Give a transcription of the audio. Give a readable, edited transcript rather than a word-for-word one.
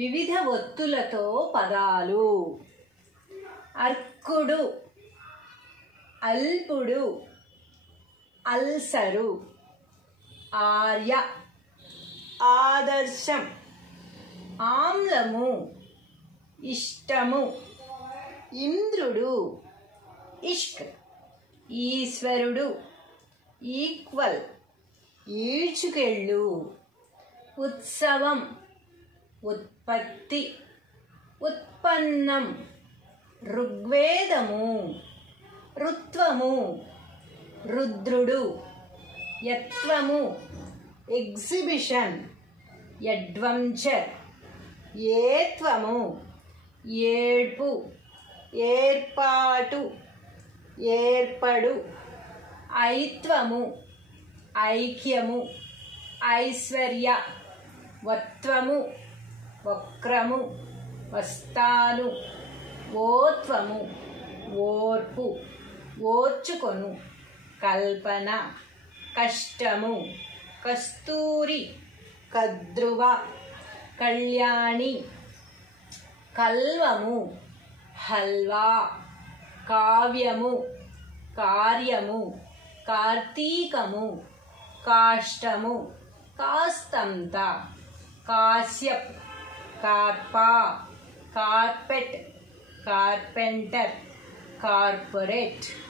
వివిధ ఒత్తులతో పదాలు. అర్కుడు, అల్పుడు, అల్సరు. ఆర్య, ఆదర్శం. ఆమ్లము, ఇష్టము. ఇంద్రుడు, ఇష్క్. ఈశ్వరుడు, ఈక్వల్, ఈడ్చుకెళ్ళు. ఉత్సవం, ఉత్పత్తి. ఉత్పన్నం, ఋగ్వేదము. ఋత్వము, రుద్రుడు. యత్వము, ఎగ్జిబిషన్. యడ్వంచర్, ఏత్వము. ఏడ్పు, ఏర్పాటు, ఏర్పడు. ఐత్వము, ఐక్యము. ఐశ్వర్య. వత్వము, వక్రము. వస్తాను. ఓత్వము, ఓర్పు, ఓర్చుకొను. కల్పన, కష్టము. కస్తూరి, కద్రువ. కళ్యాణి, కల్వము. హల్వా. కావ్యము, కార్యము. కార్తీకము, కాష్టము. కాస్తంత. కాశ్యప్, కార్పా. Carpet, carpenter. కార్పొరేట్.